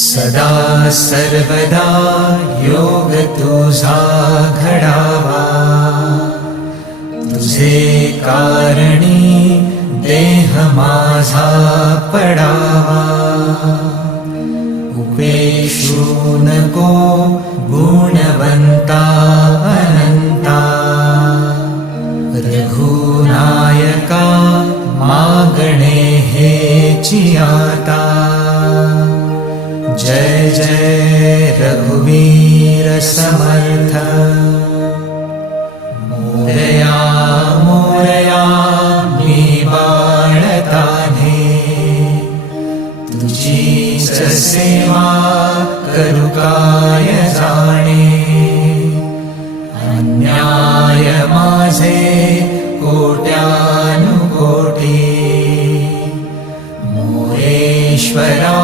सदा सर्वदा योग तुझा घडावा, तुझे कारणी देह माझा पडावा. उपेशू नको गुणवंता अनंता, रघुनायका मागणे हेची आता. जय जय रघुवीर समर्थ. मोरया मोरया मी बाळताने, तुझीच सेवा करू काय जाणे. अन्याय माझे कोट्यानुकोटी, मोरेश्वरा